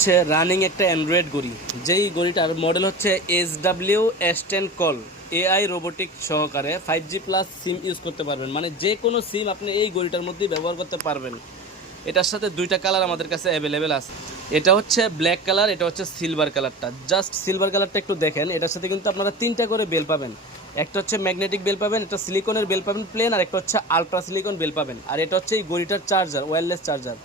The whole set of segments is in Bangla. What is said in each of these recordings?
হচ্ছে রানিং একটা অ্যান্ড্রয়েড ঘড়ি, যেই ঘড়িটার মডেল হচ্ছে SW S10 call AI robotic সহকারে 5G+ সিম ইউজ করতে পারবেন। মানে যে কোনো সিম আপনি এই ঘড়িটার মধ্যেই ব্যবহার করতে পারবেন। এটার সাথে দুইটা কালার আমাদের কাছে অ্যাভেলেবেল আছে। এটা হচ্ছে ব্ল্যাক কালার, এটা হচ্ছে সিলভার কালারটা। জাস্ট সিলভার কালারটা একটু দেখেন, এটার সাথে কিন্তু আপনারা তিনটা করে বেল পাবেন। একটা হচ্ছে ম্যাগনেটিক বেল পাবেন, একটা সিলিকনের বেল পাবেন প্লেন, আর একটা হচ্ছে আলট্রা সিলিকন বেল পাবেন। আর এটা হচ্ছে এই ঘড়িটার চার্জার, ওয়্যারলেস চার্জার।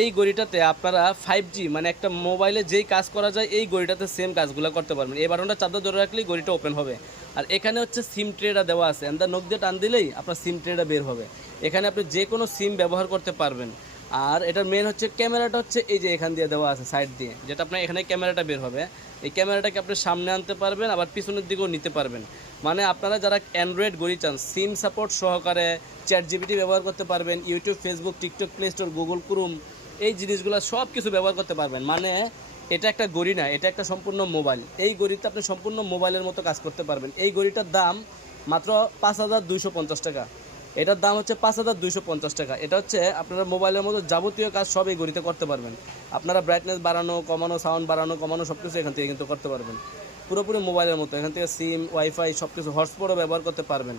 এই ঘড়িটাতে আপনারা 5G মানে একটা মোবাইলে যেই কাজ করা যায় এই ঘড়িটাতে সেম কাজগুলো করতে পারবেন। এই বাটনটা চাপ ধরে রাখলেই ঘড়িটা ওপেন হবে। আর এখানে হচ্ছে সিম ট্রেটা দেওয়া আছে, এন্ড নখ দিয়ে টান দিলেই আপনার সিম ট্রেটা বের হবে। এখানে আপনি যে কোনো সিম ব্যবহার করতে পারবেন। আর এটার মেন হচ্ছে ক্যামেরাটা হচ্ছে এই যে এখান দিয়ে দেওয়া আছে সাইড দিয়ে, যেটা আপনার এখানে ক্যামেরাটা বের হবে। এই ক্যামেরাটাকে আপনি সামনে আনতে পারবেন, আবার পিছনের দিকেও নিতে পারবেন। মানে আপনারা যারা অ্যান্ড্রয়েড ঘড়ি চান সিম সাপোর্ট সহকারে ChatGPT ব্যবহার করতে পারবেন, YouTube, Facebook, TikTok, play store, Google Chrome, এই জিনিসগুলো সব কিছু ব্যবহার করতে পারবেন। মানে এটা একটা ঘড়ি না, এটা একটা সম্পূর্ণ মোবাইল। এই ঘড়িতে আপনি সম্পূর্ণ মোবাইলের মতো কাজ করতে পারবেন। এই ঘড়িটার দাম মাত্র 5250 টাকা। এটার দাম হচ্ছে 5250 টাকা। এটা হচ্ছে আপনারা মোবাইলের মতো যাবতীয় কাজ সব এই ঘড়িতে করতে পারবেন। আপনারা ব্রাইটনেস বাড়ানো কমানো, সাউন্ড বাড়ানো কমানো সব কিছু এখান থেকে কিন্তু করতে পারবেন পুরোপুরি মোবাইলের মতো। এখান থেকে সিম, ওয়াইফাই সব কিছু, হটস্পটও ব্যবহার করতে পারবেন।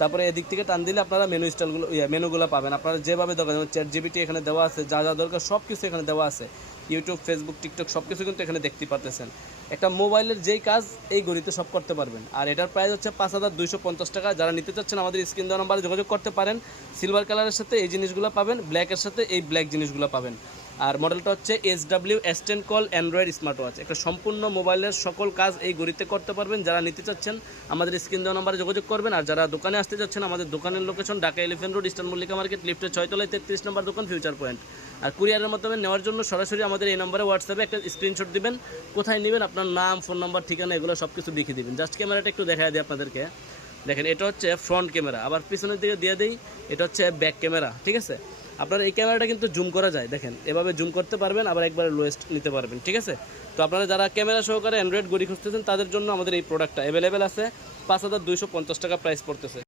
তারপরে এদিক থেকে টান দিলে আপনারা মেনু স্টাইলগুলো মেনুগুলো পাবেন আপনারা যেভাবে দরকার। যেমন ChatGPT এখানে দেওয়া আছে, যা যা দরকার সব কিছু এখানে দেওয়া আছে। ইউটিউব, ফেসবুক, টিকটক সব কিছু কিন্তু এখানে দেখতে পারতেছেন। একটা মোবাইলের যেই কাজ এই ঘড়িতে সব করতে পারবেন। আর এটার প্রাইস হচ্ছে 5250 টাকা। যারা নিতে চাচ্ছেন আমাদের স্ক্রিন দেওয়া নাম্বারে যোগাযোগ করতে পারেন। সিলভার কালারের সাথে এই জিনিসগুলো পাবেন, ব্ল্যাকের সাথে এই ব্ল্যাক জিনিসগুলো পাবেন। আর মডেলটা হচ্ছে SW S10 call Android smart watch. একটা সম্পূর্ণ মোবাইলের সকল কাজ এই ঘড়িতে করতে পারবেন। যারা নিতে চাচ্ছেন আমাদের স্ক্রিন দেওয়া নাম্বারে যোগাযোগ করবেন। আর যারা দোকানে আসতে চাচ্ছেন আমাদের দোকানের location Dhaka elephant road, eastern Mallika market, লিফটের 6 তলায় 33 নম্বর দোকান, ফিউচার পয়েন্ট। আর কুরিয়ারের মাধ্যমে নেওয়ার জন্য সরাসরি আমাদের এই নম্বরে হোয়াটসঅ্যাপে একটা স্ক্রিনশট দিবেন, কোথায় নেবেন, আপনার নাম, ফোন নাম্বার, ঠিকানা এগুলো সব কিছু লিখে দিবেন। জাস্ট ক্যামেরাটা একটু দেখা দিই আপনাদেরকে। দেখেন এটা হচ্ছে ফ্রন্ট ক্যামেরা, আবার পিছনের দিকে দিয়ে দিই এটা হচ্ছে ব্যাক ক্যামেরা। ঠিক আছে, আপনার এই ক্যামেরাটা কিন্তু জুম করা যায়, দেখেন এভাবে জুম করতে পারবেন, আবার একবারে লোয়েস্ট নিতে পারবেন। ঠিক আছে, তো আপনারা যারা ক্যামেরা সহকারে অ্যান্ড্রয়েড ঘড়ি খুঁজতেছেন তাদের জন্য আমাদের এই প্রোডাক্টটা অ্যাভেলেবেল আছে। 5250 টাকা প্রাইস পড়তেছে।